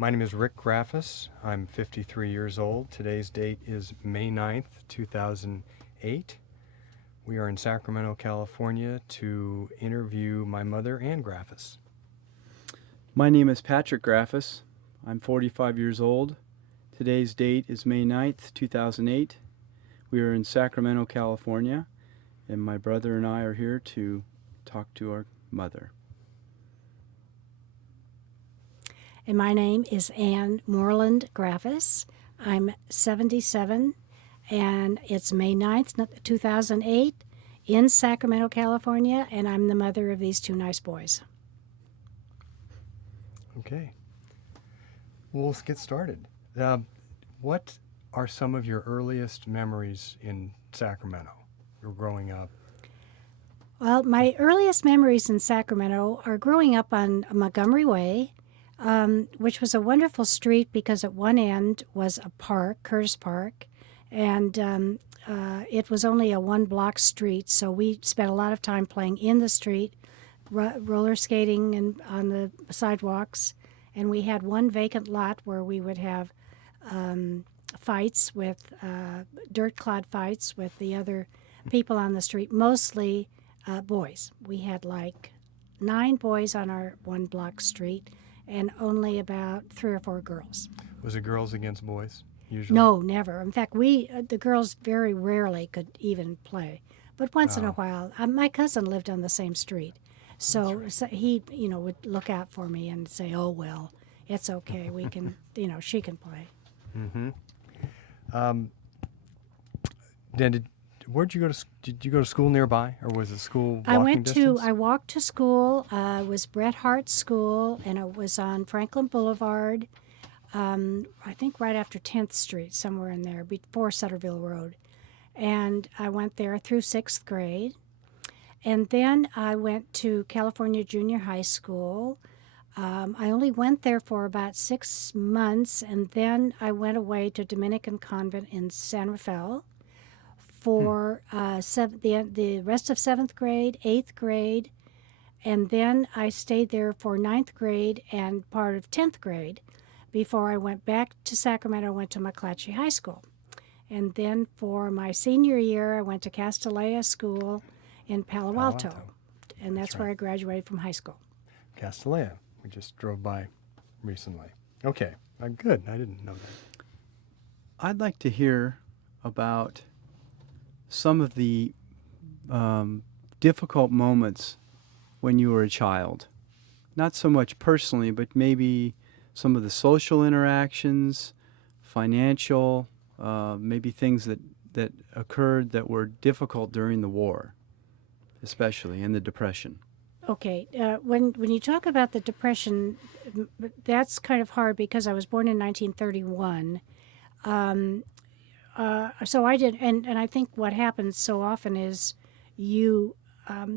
My name is Rick Graffis. I'm 53 years old. Today's date is May 9th, 2008. We are in Sacramento, California to interview my mother, Ann Graffis. My name is Patrick Graffis. I'm 45 years old. Today's date is May 9th, 2008. We are in Sacramento, California, and my brother and I are here to talk to our mother. And my name is Ann Moreland Graffis. I'm 77, and it's May 9th, 2008, in Sacramento, California, and I'm the mother of these two nice boys. Okay. Well, let's get started. What are some of your earliest memories in Sacramento? You're growing up. Well, my earliest memories in Sacramento are growing up on Montgomery Way, which was a wonderful street because at one end was a park, Curtis Park, and it was only a one-block street, so we spent a lot of time playing in the street, roller skating and on the sidewalks, and we had one vacant lot where we would have fights with dirt-clod fights with the other people on the street, mostly boys. We had like 9 boys on our one-block street, and only about 3 or 4 girls. Was it girls against boys, usually? No, never. In fact, the girls very rarely could even play. But once in a while, my cousin lived on the same street. So he, would look out for me and say, oh, well, it's okay. We can, she can play. Mm-hmm. Where'd you go to? Did you go to school nearby, or was it school walking distance? I walked to school. It was Bret Hart School, and it was on Franklin Boulevard. I think right after 10th Street, somewhere in there, before Sutterville Road. And I went there through 6th grade. And then I went to California Junior High School. I only went there for about 6 months, and then I went away to Dominican Convent in San Rafael for the rest of 7th grade, 8th grade, and then I stayed there for 9th grade and part of 10th grade before I went back to Sacramento. I went to McClatchy High School. And then for my senior year, I went to Castellea School in Palo Alto. And that's where I graduated from high school. Castellea. We just drove by recently. Okay, good. I didn't know that. I'd like to hear about some of the difficult moments when you were a child. Not so much personally, but maybe some of the social interactions, financial, maybe things that occurred that were difficult during the war, especially in the Depression. Okay, when you talk about the Depression, that's kind of hard because I was born in 1931. So I did, and I think what happens so often is you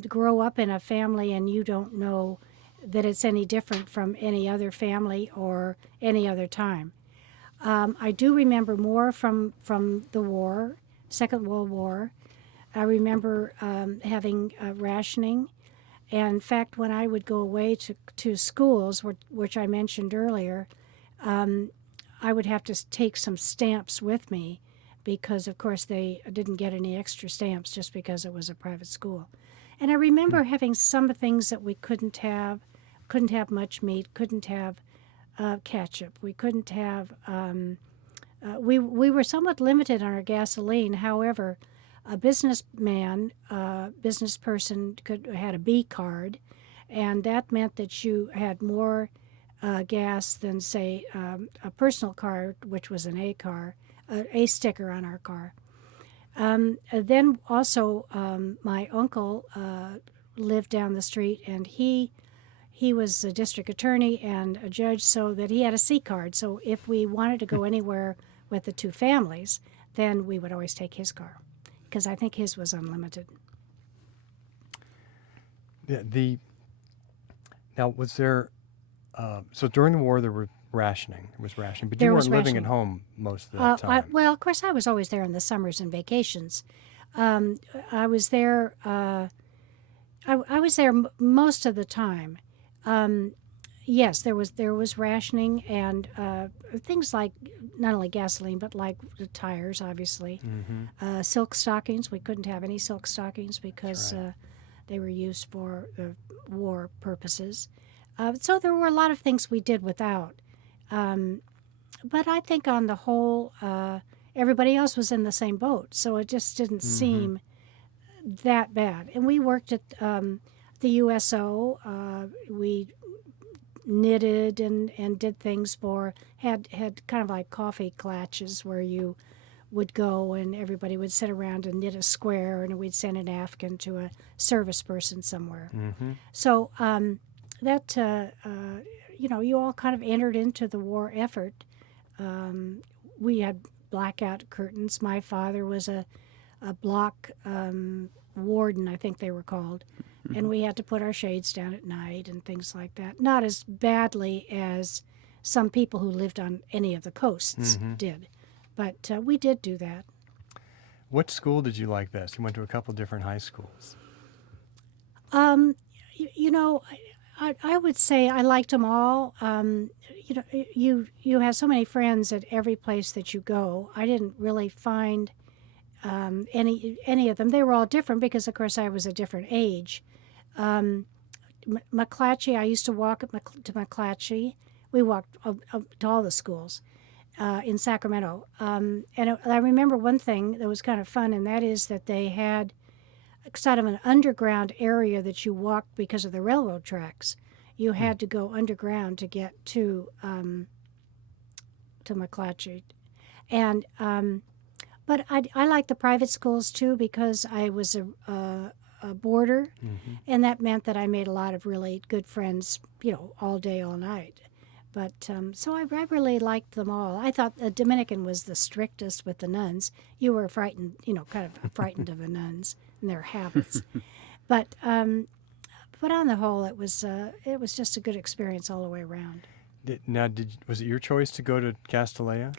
grow up in a family and you don't know that it's any different from any other family or any other time. I do remember more from the war, Second World War. I remember having rationing. And in fact, when I would go away to schools, which I mentioned earlier, I would have to take some stamps with me because, of course, they didn't get any extra stamps just because it was a private school. And I remember having some things that we couldn't have much meat, couldn't have ketchup. We couldn't have, we were somewhat limited on our gasoline. However, a business person had a B card, and that meant that you had more gas than, say, a personal car, which was an A car, a sticker on our car. Then also, my uncle lived down the street, and he was a district attorney and a judge, so that he had a C card. So if we wanted to go anywhere with the two families, then we would always take his car, because I think his was unlimited. Yeah, now, was there, so during the war there was rationing, but you weren't living at home most of that time. Well, of course, I was always there in the summers and vacations. I was there. I was there most of the time. yes, there was rationing and things like not only gasoline but like the tires, obviously. Silk stockings. We couldn't have any silk stockings because right. they were used for war purposes. So there were a lot of things we did without. But I think on the whole, everybody else was in the same boat, so it just didn't seem that bad. And we worked at the USO. We knitted and did things for had kind of like coffee clatches where you would go and everybody would sit around and knit a square and we'd send an afghan to a service person somewhere. So that you all kind of entered into the war effort. We had blackout curtains. My father was a block warden, I think they were called. And we had to put our shades down at night and things like that. Not as badly as some people who lived on any of the coasts did. But we did do that. What school did you like best? You went to a couple different high schools. You know, I would say I liked them all. You have so many friends at every place that you go. I didn't really find any of them. They were all different because, of course, I was a different age. McClatchy, I used to walk to McClatchy. We walked to all the schools in Sacramento. I remember one thing that was kind of fun, and that is that they had sort of an underground area that you walked because of the railroad tracks. You had to go underground to get to McClatchy. And but I like the private schools too because I was a boarder, and that meant that I made a lot of really good friends, all day, all night. But so I really liked them all. I thought the Dominican was the strictest with the nuns. You were frightened, kind of frightened of the nuns and their habits. But on the whole, it was just a good experience all the way around. Was it your choice to go to Castellea?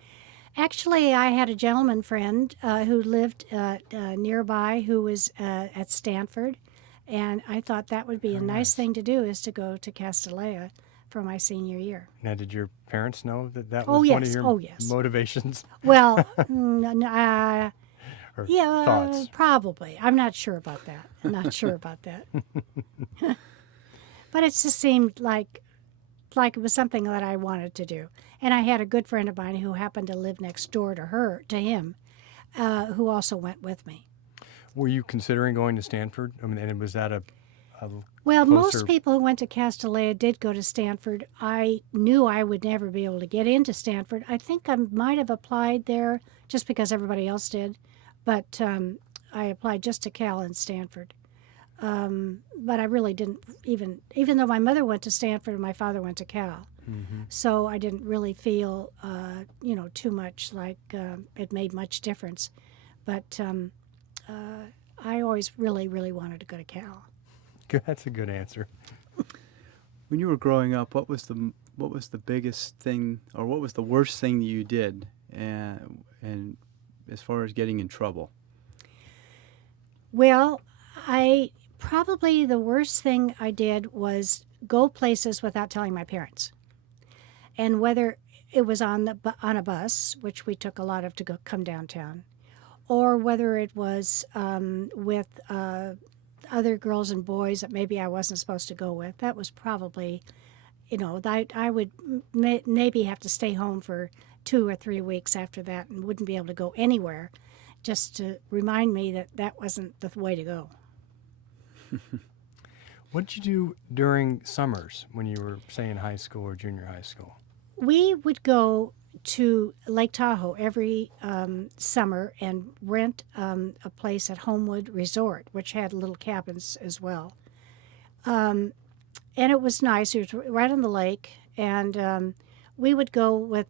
Actually, I had a gentleman friend who lived nearby who was at Stanford, and I thought that would be a nice thing to do is to go to Castellea for my senior year. Now, did your parents know that was one of your motivations? Well, Or yeah, thoughts? probably. I'm not sure about that. But it just seemed like it was something that I wanted to do. And I had a good friend of mine who happened to live next door to him, who also went with me. Were you considering going to Stanford? I mean, and was that a Well, closer... most people who went to Castellea did go to Stanford. I knew I would never be able to get into Stanford. I think I might have applied there just because everybody else did, but I applied just to Cal and Stanford. But I really didn't even though my mother went to Stanford and my father went to Cal. So I didn't really feel, too much like it made much difference. But I always really, really wanted to go to Cal. That's a good answer. When you were growing up, what was the biggest thing, or what was the worst thing that you did, and as far as getting in trouble? Well, probably the worst thing I did was go places without telling my parents. And whether it was on a bus, which we took a lot of to come downtown, or whether it was with other girls and boys that maybe I wasn't supposed to go with, that was probably, I would maybe have to stay home for 2 or 3 weeks after that and wouldn't be able to go anywhere, just to remind me that wasn't the way to go. What did you do during summers when you were, say, in high school or junior high school? We would go to Lake Tahoe every summer and rent a place at Homewood Resort, which had little cabins as well. And it was nice. It was right on the lake, and we would go with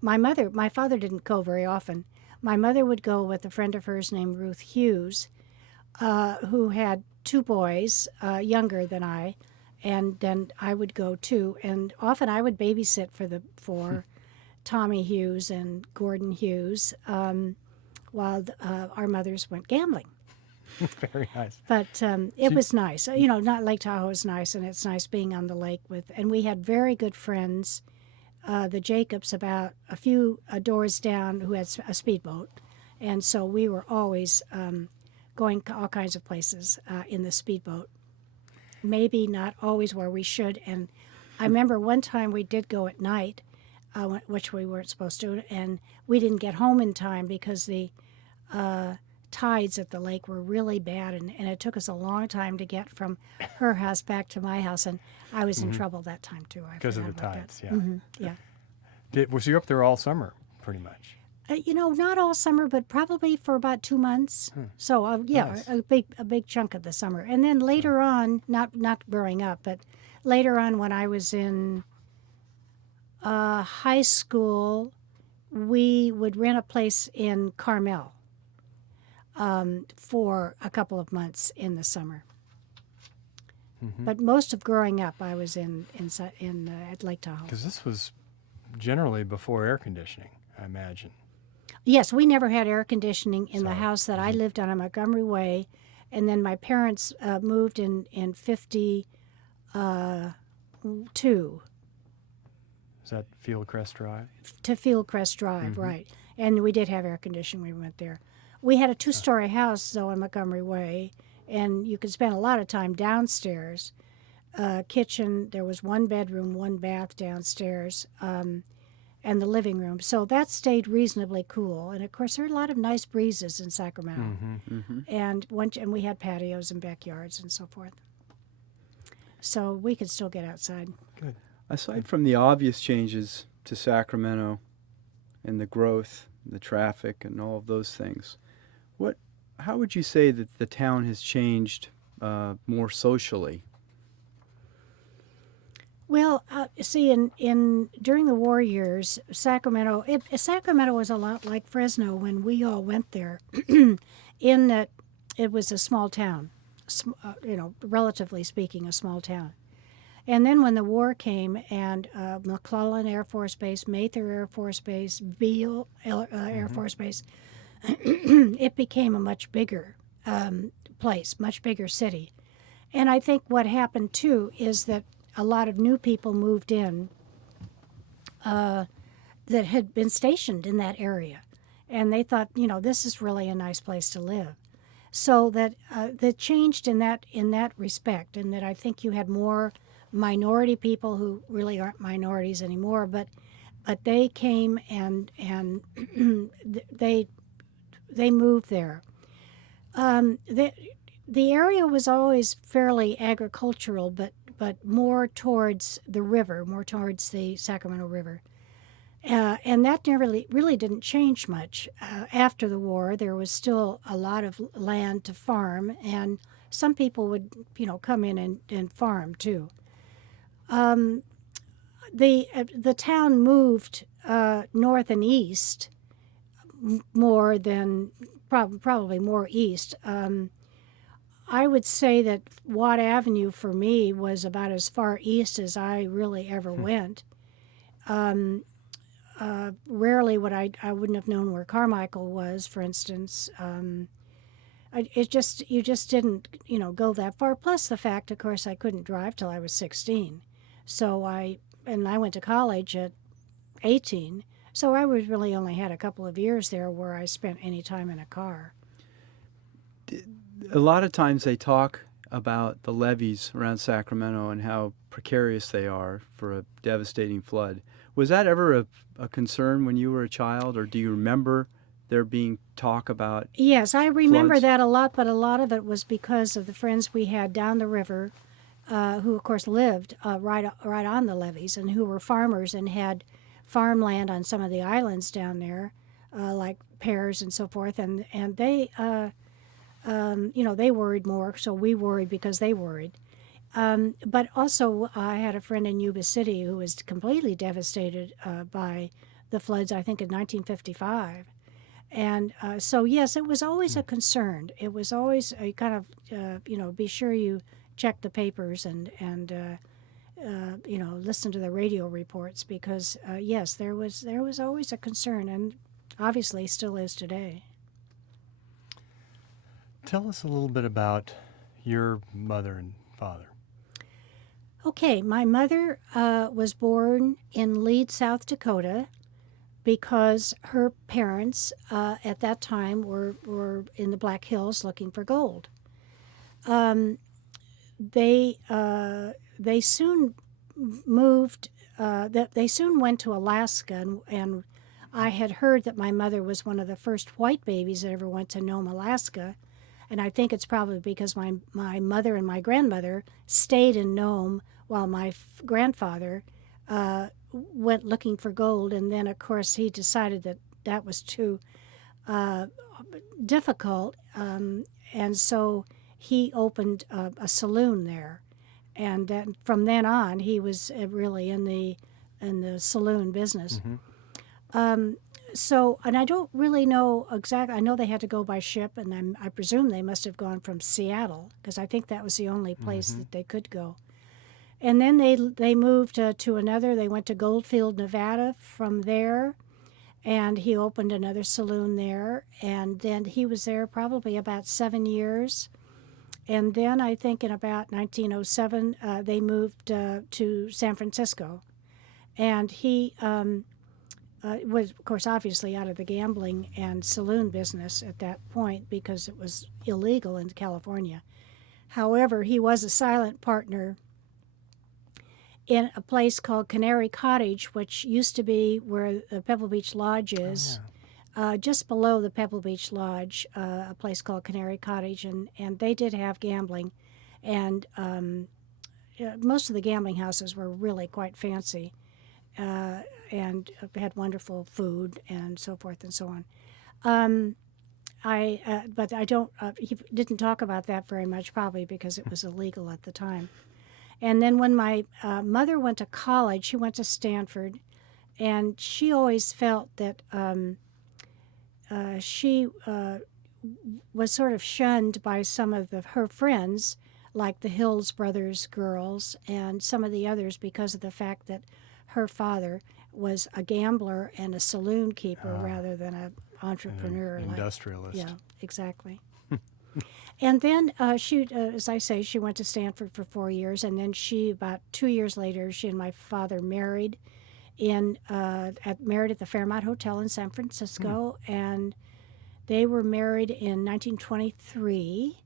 my mother. My father didn't go very often. My mother would go with a friend of hers named Ruth Hughes, who had 2 boys younger than I, and then I would go too. And often I would babysit for Tommy Hughes and Gordon Hughes while our mothers went gambling. Very nice. But it was nice. Not Lake Tahoe is nice, and it's nice being on the lake and we had very good friends, the Jacobs, about a few doors down, who had a speedboat. And so we were always going all kinds of places in the speedboat. Maybe not always where we should. And I remember one time we did go at night, which we weren't supposed to, and we didn't get home in time because the tides at the lake were really bad, and it took us a long time to get from her house back to my house, and I was in trouble that time too. Because of the forgot about tides, that. yeah. Yeah. Was you up there all summer, pretty much? Not all summer, but probably for about 2 months. So Nice. a big chunk of the summer, and then later on, not growing up, but later on when I was in high school, we would rent a place in Carmel for a couple of months in the summer. But most of growing up, I was in at Lake Tahoe. Because this was generally before air conditioning, I imagine. Yes, we never had air conditioning in the So, house that I lived on Montgomery Way, and then my parents moved in 52. Is that Fieldcrest Drive? To Fieldcrest Drive, right. And we did have air conditioning when we went there. We had a 2-story house, though, on Montgomery Way, and you could spend a lot of time downstairs. Kitchen, there was 1 bedroom, 1 bath downstairs, and the living room. So that stayed reasonably cool. And, of course, there are a lot of nice breezes in Sacramento. And we had patios and backyards and so forth. So we could still get outside. Good. Aside from the obvious changes to Sacramento and the growth, the traffic, and all of those things, how would you say that the town has changed more socially? Well, see, during the war years, Sacramento was a lot like Fresno when we all went there, in that it was a small town, relatively speaking, a small town. And then when the war came and McClellan Air Force Base, Mather Air Force Base, Beale Air Force Base, it became a much bigger place, much bigger city. And I think what happened, too, is that a lot of new people moved in that had been stationed in that area. And they thought, this is really a nice place to live. So that changed in that respect, and that I think you had more minority people who really aren't minorities anymore, but they came and they moved there. The area was always fairly agricultural, but more towards the river, more towards the Sacramento River. And that never really didn't change much. After the war, there was still a lot of land to farm, and some people would, come in and farm too. The town moved north and east more than probably more east. I would say that Watt Avenue for me was about as far east as I really ever went. Rarely would I wouldn't have known where Carmichael was, for instance. You just didn't go that far. Plus the fact, of course, I couldn't drive till I was 16, so I went to college at 18. So I was really only had a couple of years there where I spent any time in a car. A lot of times they talk about the levees around Sacramento and how precarious they are for a devastating flood. Was that ever a concern when you were a child, or do you remember there being talk about Yes, I remember floods? that a lot, but a lot of it was because of the friends we had down the river, who of course lived right on the levees, and who were farmers and had farmland on some of the islands down there, like pears and so forth, and they they worried more, so we worried because they worried. But also, I had a friend in Yuba City who was completely devastated by the floods, I think, in 1955. And so, yes, it was always a concern. It was always a kind of, be sure you check the papers and listen to the radio reports, because, yes, there was always a concern, and obviously still is today. Tell us a little bit about your mother and father. Okay, my mother was born in Leeds, South Dakota, because her parents at that time were in the Black Hills looking for gold. Um, they soon moved. They soon went to Alaska, and I had heard that my mother was one of the first white babies that ever went to Nome, Alaska. And I think it's probably because my mother and my grandmother stayed in Nome while my grandfather went looking for gold. And then, of course, he decided that that was too difficult. And so he opened a saloon there. And then, from then on, he was really in the saloon business. So, and I don't really know exactly. I know they had to go by ship, and I presume they must have gone from Seattle, because I think that was the only place that they could go. And then they moved to another. They went to Goldfield, Nevada. From there, and he opened another saloon there. And then he was there probably about 7 years. And then I think in about 1907 they moved to San Francisco, and he. Was, of course, obviously out of the gambling and saloon business at that point because it was illegal in California. However, he was a silent partner in a place called Canary Cottage, which used to be where the Pebble Beach Lodge is, just below the Pebble Beach Lodge, a place called Canary Cottage, and they did have gambling. And most of the gambling houses were really quite fancy. And had wonderful food and so forth and so on. But I don't. He didn't talk about that very much, probably because it was illegal at the time. And then when my mother went to college, she went to Stanford, and she always felt that she was sort of shunned by some of her friends, like the Hills Brothers girls and some of the others, because of the fact that her father was a gambler and a saloon keeper rather than an entrepreneur. An industrialist. Yeah, exactly. And then she, as I say, she went to Stanford for 4 years, and then about 2 years later, she and my father married married at the Fairmont Hotel in San Francisco, and they were married in 1923.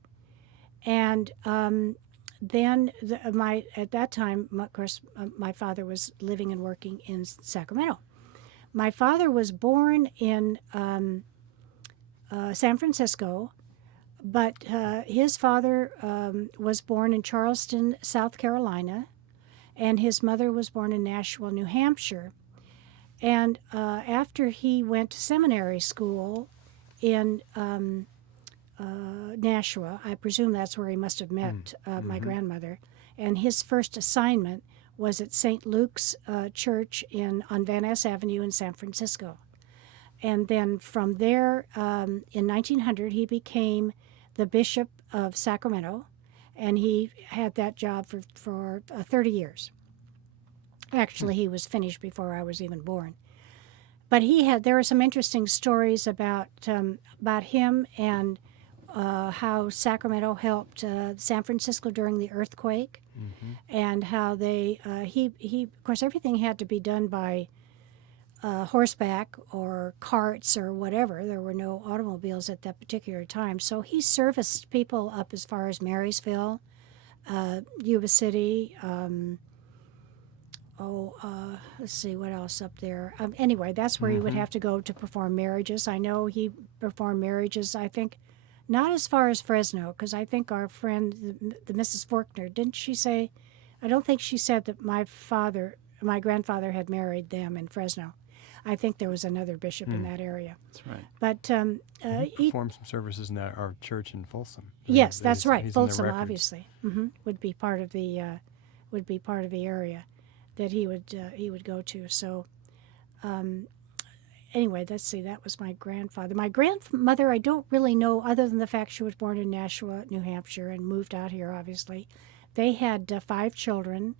And then at that time, of course, my father was living and working in Sacramento. My father was born in San Francisco, but his father was born in Charleston, South Carolina, and his mother was born in Nashua, New Hampshire. And after he went to seminary school in Nashua, I presume that's where he must have met my grandmother. And his first assignment was at St. Luke's Church on Van Ness Avenue in San Francisco. And then from there, in 1900, he became the Bishop of Sacramento, and he had that job for 30 years. Actually, he was finished before I was even born. But there were some interesting stories about him and how Sacramento helped San Francisco during the earthquake, and how of course, everything had to be done by horseback or carts or whatever. There were no automobiles at that particular time. So he serviced people up as far as Marysville, Yuba City. Let's see, what else up there? Anyway, that's where he would have to go to perform marriages. I know he performed marriages, I think, not as far as Fresno, because I think our friend, the Mrs. Faulkner, didn't she say? I don't think she said that my grandfather had married them in Fresno. I think there was another bishop in that area. That's right. But he performed some services in our church in Folsom. Yes, that's right. He's Folsom, obviously, would be part of the area that he would go to. So, anyway, let's see. That was my grandfather. My grandmother, I don't really know, other than the fact she was born in Nashua, New Hampshire, and moved out here. Obviously, they had 5 children.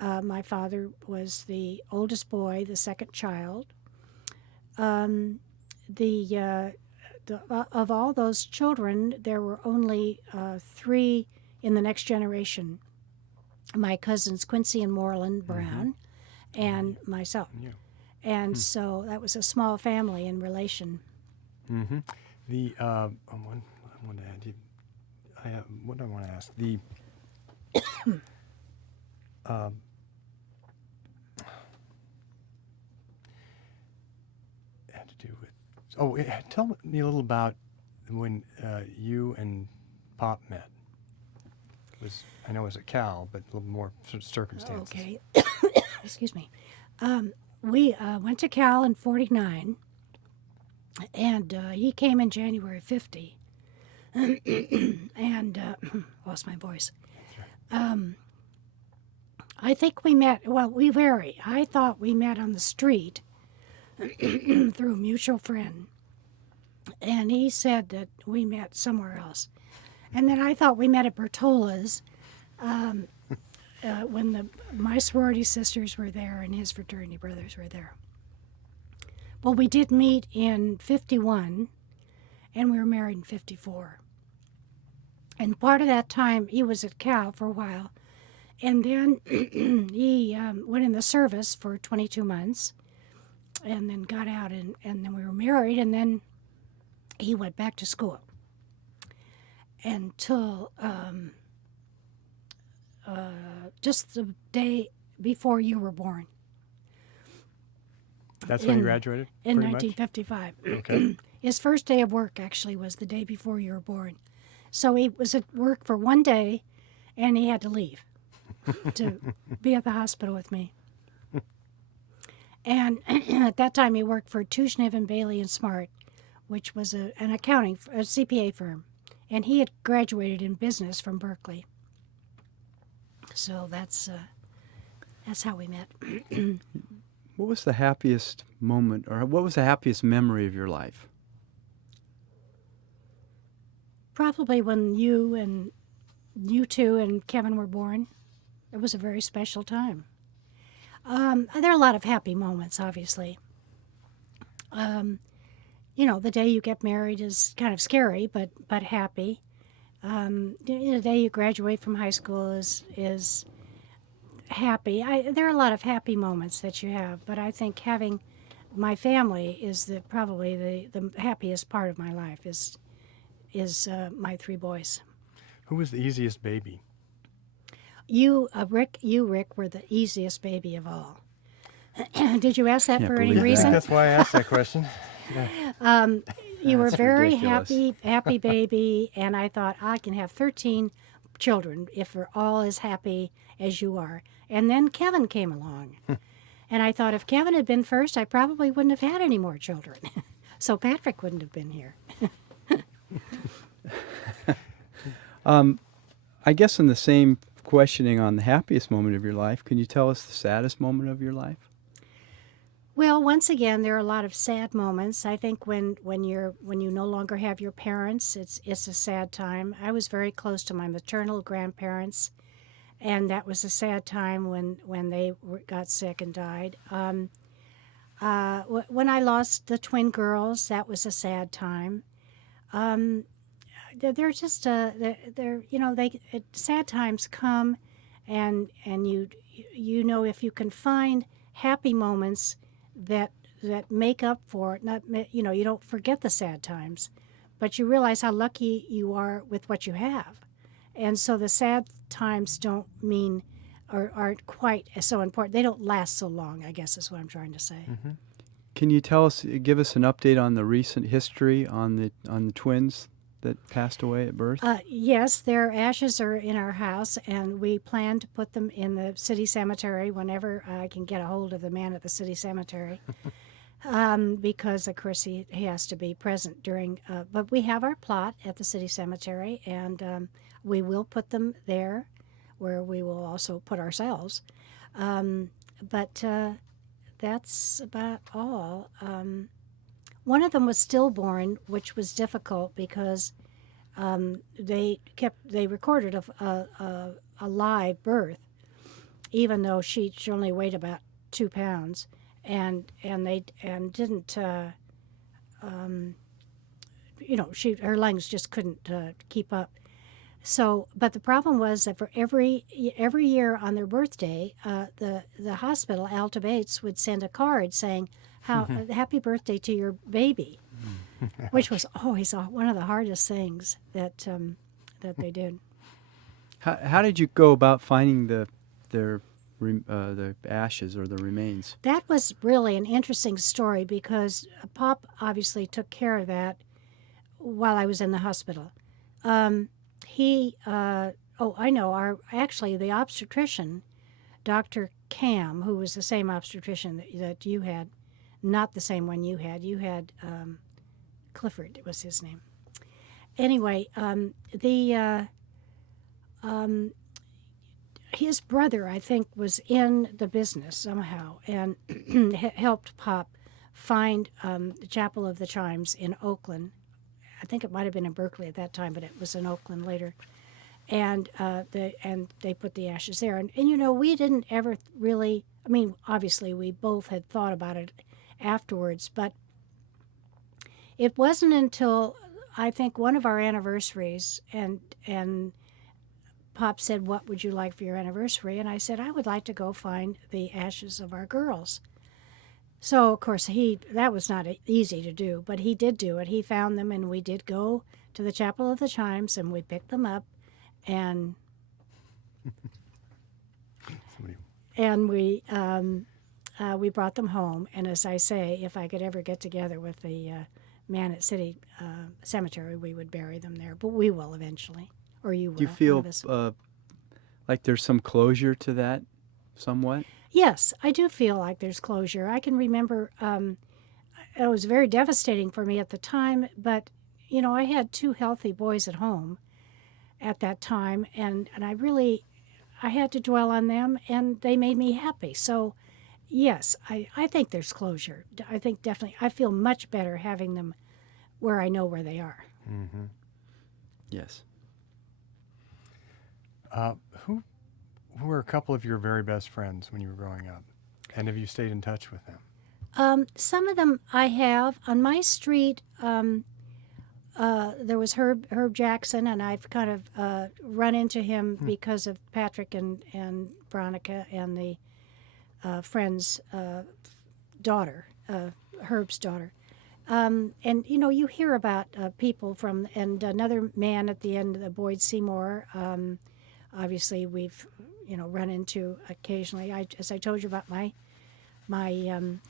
My father was the oldest boy, the second child. of all those children, there were only 3 in the next generation. My cousins Quincy and Moreland Brown, and myself. Yeah. And so that was a small family in relation. Mm-hmm. I want to add. What do I want to ask? The had to do with. Oh, tell me a little about when you and Pop met. I know it was at Cal, but a little more circumstances. Okay. Excuse me. We went to Cal in 49, and he came in January 50. And lost my voice. I think we met, well, we vary. I thought we met on the street through a mutual friend. And he said that we met somewhere else. And then I thought we met at Bertola's when my sorority sisters were there and his fraternity brothers were there. Well, we did meet in 51, and we were married in 54. And part of that time, he was at Cal for a while. And then he went in the service for 22 months and then got out, and then we were married, and then he went back to school until just the day before you were born. That's when you graduated? In pretty much? 1955. Okay. His first day of work, actually, was the day before you were born. So he was at work for one day, and he had to leave to be at the hospital with me. And at that time, he worked for Tushnev and Bailey and Smart, which was an accounting, a CPA firm. And he had graduated in business from Berkeley. So that's how we met. What was the happiest moment, or what was the happiest memory of your life? Probably when you two and Kevin were born. It was a very special time. There are a lot of happy moments, obviously. The day you get married is kind of scary, but happy. The day you graduate from high school is happy. There are a lot of happy moments that you have, but I think having my family is probably the happiest part of my life is my 3 boys. Who was the easiest baby? Rick, were the easiest baby of all. Did you ask that Can't for any believe that. I think reason? that's why I asked that question. Yeah. You were That's very ridiculous. happy baby, and I thought I can have 13 children if we're all as happy as you are. And then Kevin came along, and I thought if Kevin had been first, I probably wouldn't have had any more children. So Patrick wouldn't have been here. I guess in the same questioning on the happiest moment of your life, can you tell us the saddest moment of your life? Well, once again, there are a lot of sad moments. I think when you no longer have your parents, it's a sad time. I was very close to my maternal grandparents, and that was a sad time when they got sick and died. When I lost the twin girls, that was a sad time. They're just sad times come, and you know, if you can find happy moments that make up for it, you don't forget the sad times, but you realize how lucky you are with what you have, and so the sad times don't mean or aren't quite so important. They don't last so long, I guess is what I'm trying to say. Mm-hmm. Can you give us an update on the recent history on the twins that passed away at birth? Yes, their ashes are in our house, and we plan to put them in the city cemetery whenever I can get a hold of the man at the city cemetery, because, of course, he has to be present during. But we have our plot at the city cemetery, and we will put them there, where we will also put ourselves. But that's about all. One of them was stillborn, which was difficult because they recorded a live birth, even though she only weighed about 2 pounds, and didn't her lungs just couldn't keep up. So, but the problem was that for every year on their birthday, the hospital, Alta Bates, would send a card saying, "How happy birthday to your baby," which was always one of the hardest things that they did. How did you go about finding the ashes or the remains? That was really an interesting story because Pop obviously took care of that while I was in the hospital. I know, the obstetrician, Dr. Cam, who was the same obstetrician that you had, not the same one you had Clifford was his name. Anyway, his brother, I think, was in the business somehow and helped Pop find the Chapel of the Chimes in Oakland. I think it might have been in Berkeley at that time, but it was in Oakland later. And they put the ashes there. And we didn't ever really, obviously we both had thought about it afterwards, but it wasn't until I think one of our anniversaries and Pop said, "What would you like for your anniversary?" And I said, "I would like to go find the ashes of our girls." So, of course, that was not easy to do, but he did do it. He found them, and we did go to the Chapel of the Chimes, and we picked them up, and we brought them home. And as I say, if I could ever get together with the man at City Cemetery, we would bury them there. But we will eventually, or you will. Do you feel like there's some closure to that, somewhat? Yes, I do feel like there's closure. I can remember it was very devastating for me at the time, but, I had 2 healthy boys at home at that time, and I had to dwell on them, and they made me happy. So, yes, I think there's closure. I think definitely, I feel much better having them where I know where they are. Mm-hmm. Yes. Who were a couple of your very best friends when you were growing up? And have you stayed in touch with them? Some of them I have. On my street, there was Herb Jackson, and I've kind of run into him because of Patrick and Veronica and the friend's daughter, Herb's daughter. And, you hear about people and another man at the end, Boyd Seymour. Obviously, we've, run into occasionally. As I told you about my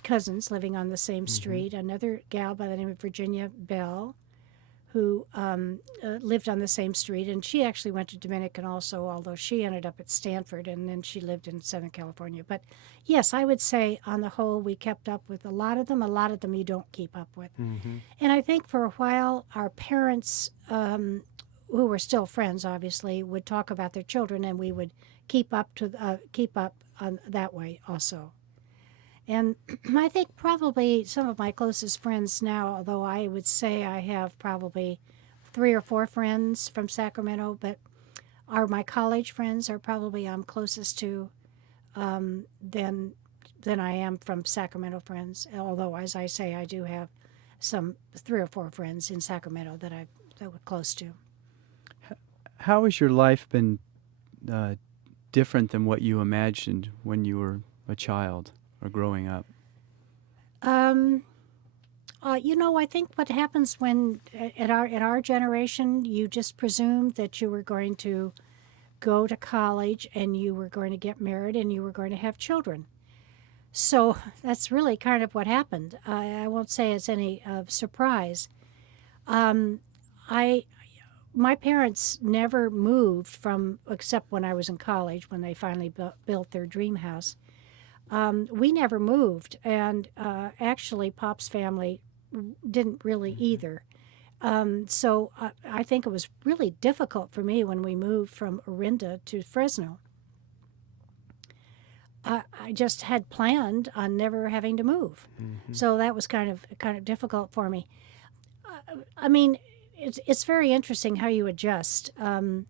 cousins living on the same street. Another gal by the name of Virginia Bell, who lived on the same street, and she actually went to Dominican also, although she ended up at Stanford, and then she lived in Southern California. But yes, I would say on the whole we kept up with a lot of them. A lot of them you don't keep up with. Mm-hmm. And I think for a while our parents, who were still friends obviously, would talk about their children, and we would keep up on that way also. And I think probably some of my closest friends now, although I would say I have probably 3 or 4 friends from Sacramento, but my college friends are probably I'm closest to than I am from Sacramento friends. Although, as I say, I do have some 3 or 4 friends in Sacramento that we're close to. How has your life been different than what you imagined when you were a child or growing up? I think what happens when in our generation, you just presumed that you were going to go to college and you were going to get married and you were going to have children. So that's really kind of what happened. I won't say it's any surprise. My parents never moved except when I was in college, when they finally built their dream house. We never moved, and actually Pop's family didn't really either. So I think it was really difficult for me when we moved from Orinda to Fresno. I just had planned on never having to move, so that was kind of difficult for me. It's very interesting how you adjust. My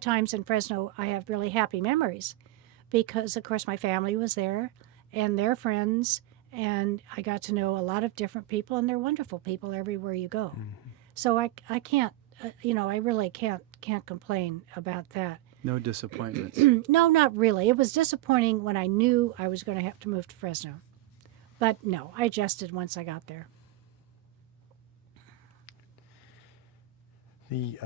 times in Fresno, I have really happy memories, because of course my family was there, and their friends, and I got to know a lot of different people, and they're wonderful people everywhere you go. So I can't, I really can't complain about that. No disappointments. No, not really. It was disappointing when I knew I was going to have to move to Fresno. But no, I adjusted once I got there. The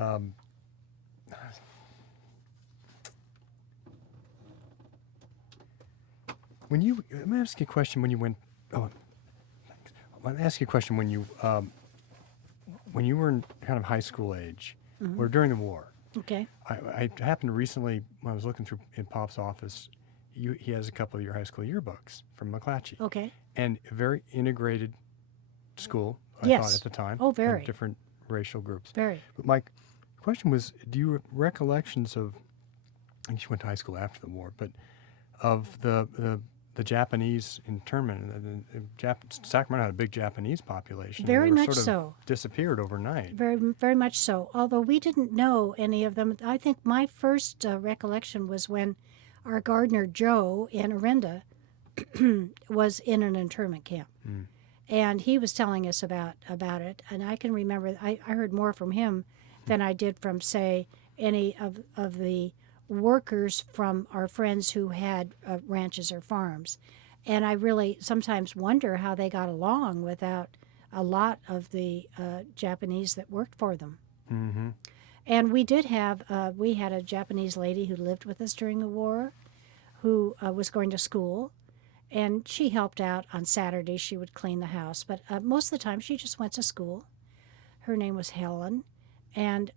let me ask you a question. When you went, let me ask you a question. When you were in kind of high school age, or during the war. Okay. I happened recently when I was looking through in Pop's office. He has a couple of your high school yearbooks from McClatchy. Okay. And a very integrated school, I Yes. thought at the time. Oh, very. And different racial groups. Very. But my question was, do you recollections of, I think you went to high school after the war, but of the Japanese internment? Sacramento had a big Japanese population. Very and they were much sort of so. disappeared overnight. Very, very much so. Although we didn't know any of them. I think my first recollection was when our gardener, Joe, in Orinda, was in an internment camp. And he was telling us about it. And I can remember, I heard more from him than I did from, say, any of the workers from our friends who had ranches or farms. And I really sometimes wonder how they got along without a lot of the Japanese that worked for them. Mm-hmm. And we did have, we had a Japanese lady who lived with us during the war who was going to school. And she helped out on Saturdays. She would clean the house. But most of the time, she just went to school. Her name was Helen. And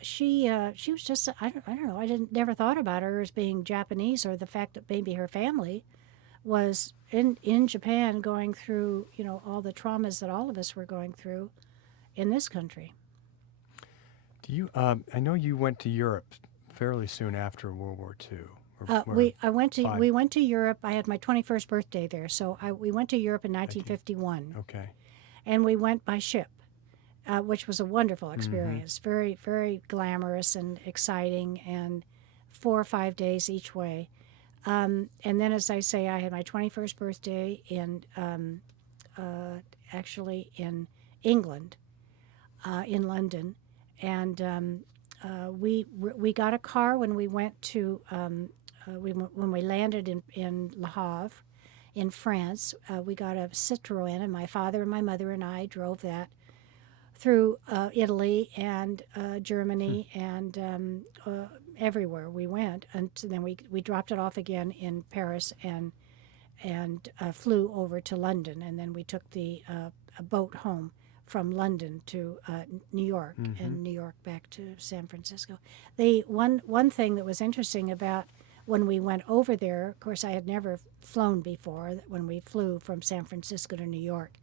she was just, I don't know, I never thought about her as being Japanese, or the fact that maybe her family was in Japan going through, all the traumas that all of us were going through in this country. Do you? I know you went to Europe fairly soon after World War II. We went to Europe. I had my 21st birthday there, so we went to Europe in 1951. Okay. And we went by ship, which was a wonderful experience. Very, very glamorous and exciting, and 4 or 5 days each way. And then, as I say, I had my 21st birthday in actually in England, in London, and we got a car when we went to when we landed in Le Havre, in France. We got a Citroën, and my father and my mother and I drove that through Italy and Germany and everywhere we went. And so then we dropped it off again in Paris and flew over to London, and then we took a boat home from London to New York, and New York back to San Francisco. The one thing that was interesting about when we went over there, of course, I had never flown before, when we flew from San Francisco to New York.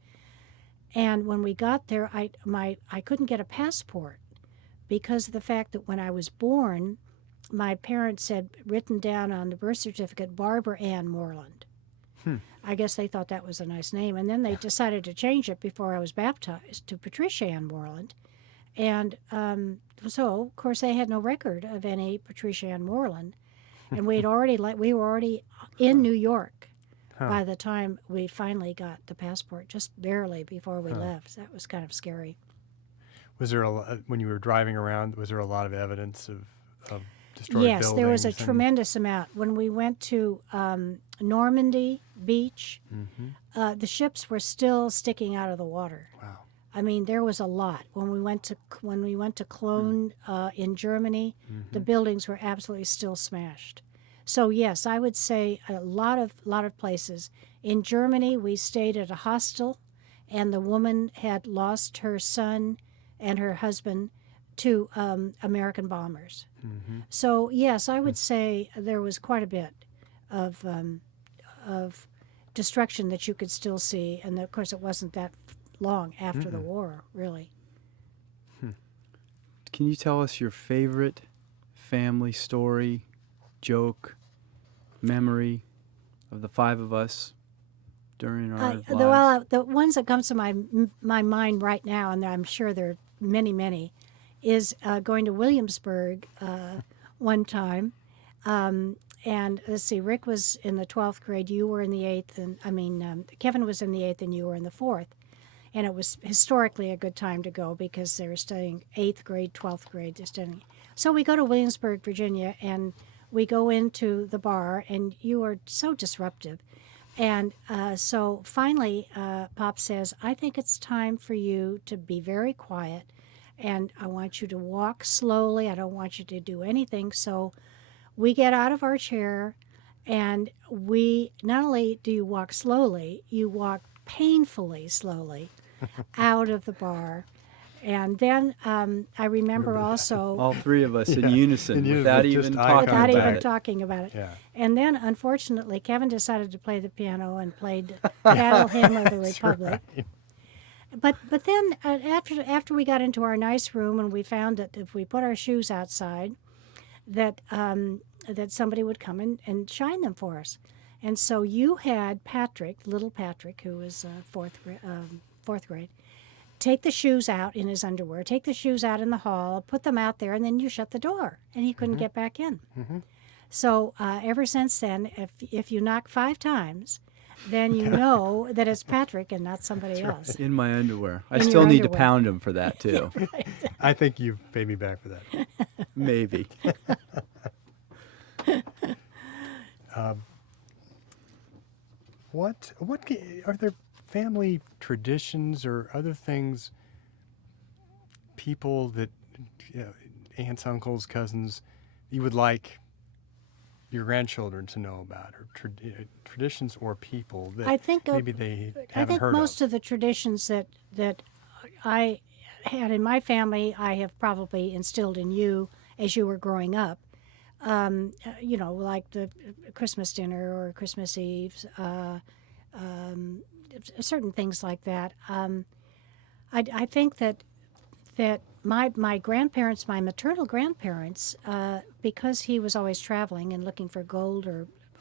And when we got there, I couldn't get a passport because of the fact that when I was born, my parents had written down on the birth certificate Barbara Ann Moreland. I guess they thought that was a nice name. And then they decided to change it before I was baptized to Patricia Ann Moreland. And so, of course, they had no record of any Patricia Ann Moreland. And we were already in New York by the time we finally got the passport, just barely before we left. That was kind of scary. Was there when you were driving around? Was there a lot of evidence of destroyed buildings? Yes, there was a tremendous amount. When we went to Normandy Beach, the ships were still sticking out of the water. Wow. I mean, there was a lot. When we went to Cologne in Germany, the buildings were absolutely still smashed. So yes, I would say a lot of places. In Germany, we stayed at a hostel, and the woman had lost her son and her husband to American bombers. So yes, I would say there was quite a bit of destruction that you could still see, and of course it wasn't that long after the war, really. Can you tell us your favorite family story, joke, memory of the five of us during our lives? Well, the ones that comes to my mind right now, and I'm sure there are many, is going to Williamsburg one time, and let's see, Rick was in the 12th grade, you were in the 8th, and Kevin was in the 8th and you were in the 4th. And it was historically a good time to go because they were studying 8th grade, 12th grade. So we go to Williamsburg, Virginia, and we go into the bar, and you are so disruptive. And so finally, Pop says, I think it's time for you to be very quiet, and I want you to walk slowly. I don't want you to do anything. So we get out of our chair, and we not only do you walk slowly, you walk painfully slowly out of the bar. And then I remember also All three of us in Yeah, unison, in unison, without just even eye talking without about even it. talking about it. Yeah. And then, unfortunately, Kevin decided to play the piano and played Battle Hymn of the Republic. Right. But then after we got into our nice room and we found that if we put our shoes outside, that somebody would come and shine them for us. And so you had Patrick, little Patrick, who was fourth grade, take the shoes out in his underwear, take the shoes out in the hall, put them out there, and then you shut the door, and he couldn't get back in. So ever since then, if you knock 5 times, then you know that it's Patrick and not somebody else. In my underwear. I In still your need to underwear. pound him for that, too. I think you've paid me back for that. Maybe. What are there family traditions or other things, people that, aunts, uncles, cousins, you would like your grandchildren to know about, or traditions or people that I think maybe they I haven't think heard most of? of the traditions that I had in my family, I have probably instilled in you as you were growing up. Like the Christmas dinner or Christmas Eve, certain things like that. I think that my grandparents, my maternal grandparents, because he was always traveling and looking for gold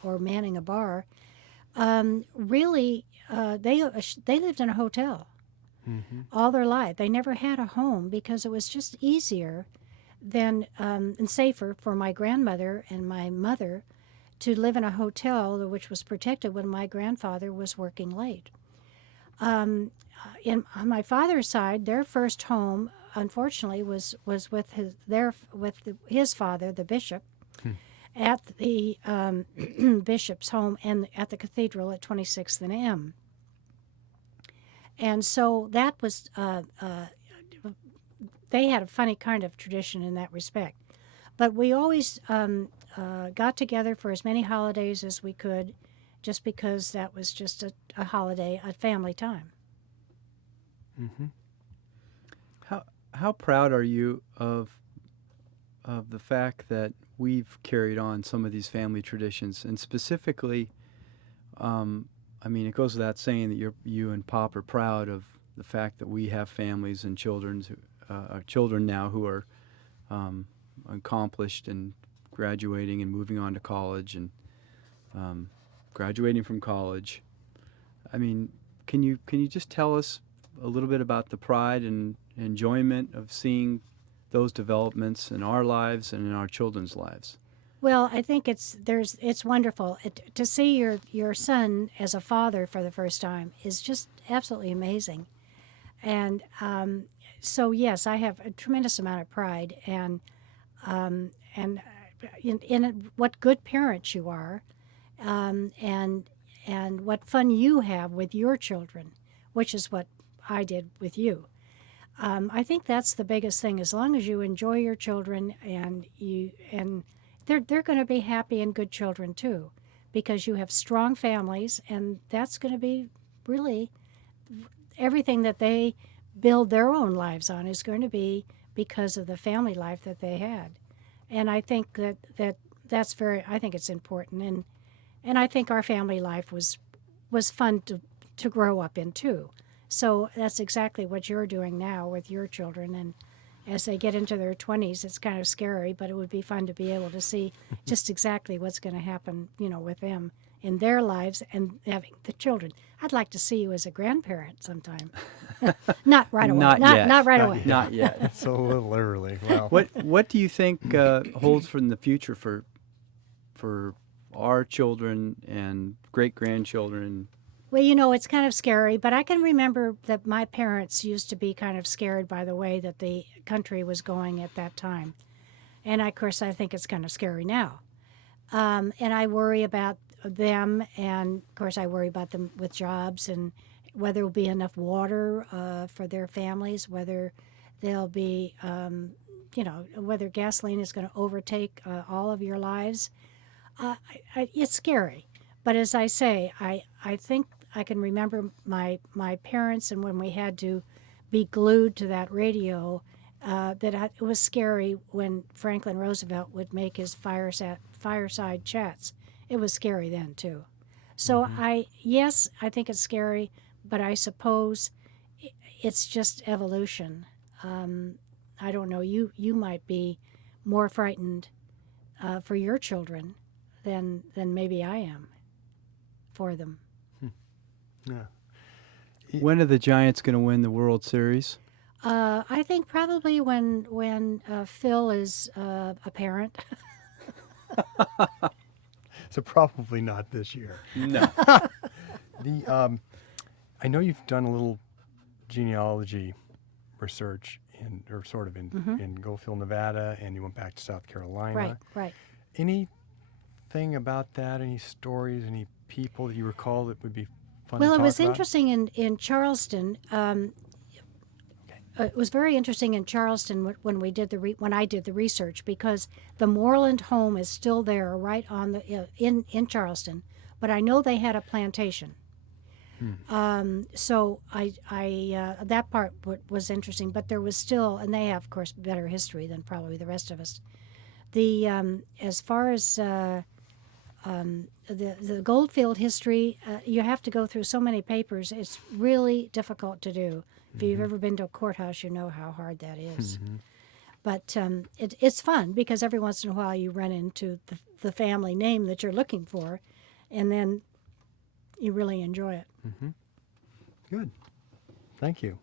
or manning a bar, really they lived in a hotel all their life. They never had a home because it was just easier than and safer for my grandmother and my mother to live in a hotel which was protected when my grandfather was working late. On my father's side, their first home, unfortunately, was with his father, the bishop, at the bishop's home and at the cathedral at 26th and M. And so that was, they had a funny kind of tradition in that respect. But we always got together for as many holidays as we could, just because that was just a holiday, a family time. How proud are you of the fact that we've carried on some of these family traditions, and specifically, it goes without saying that you and Pop are proud of the fact that we have families and children now who are accomplished and graduating and moving on to college and graduating from college. Can you just tell us a little bit about the pride and enjoyment of seeing those developments in our lives and in our children's lives? Well, I think it's wonderful to see your son as a father for the first time is just absolutely amazing, and so yes, I have a tremendous amount of pride and in what good parents you are, and what fun you have with your children, which is what I did with you. I think that's the biggest thing. As long as you enjoy your children and they're going to be happy and good children too, because you have strong families, and that's going to be really everything that they build their own lives on is going to be because of the family life that they had. And I think that's I think it's important, and I think our family life was fun to grow up in too. So that's exactly what you're doing now with your children, and as they get into their 20s, it's kind of scary, but it would be fun to be able to see just exactly what's going to happen, with them in their lives and having the children. I'd like to see you as a grandparent sometime. Not right away. Not yet. Not right Not away. yet. Not yet. It's a little early. Well, What do you think holds for in the future for our children and great-grandchildren. Well, you know, it's kind of scary, but I can remember that my parents used to be kind of scared by the way that the country was going at that time. And of course, I think it's kind of scary now. And I worry about them, and of course, I worry about them with jobs and whether there will be enough water for their families, whether there'll be, whether gasoline is going to overtake all of your lives. It's scary. But as I say, I think I can remember my parents, and when we had to be glued to that radio, it was scary when Franklin Roosevelt would make his fireside chats. It was scary then too. So yes, I think it's scary, but I suppose it's just evolution. I don't know. You might be more frightened for your children than maybe I am for them. Yeah. When are the Giants going to win the World Series? I think probably when Phil is a parent. So probably not this year. No. I know you've done a little genealogy research in Goldfield, Nevada, and you went back to South Carolina. Right. Anything about that? Any stories? Any people that you recall that would be fun Well, to it talk was about? interesting in Charleston. It was very interesting in Charleston when I did the research, because the Moreland home is still there, right on the in Charleston, but I know they had a plantation. So I that part was interesting, but there was still, and they have, of course, better history than probably the rest of us. The as far as the Goldfield history, you have to go through so many papers. It's really difficult to do. If you've ever been to a courthouse, you know how hard that is. But it's fun, because every once in a while you run into the family name that you're looking for, and then you really enjoy it. Good. Thank you.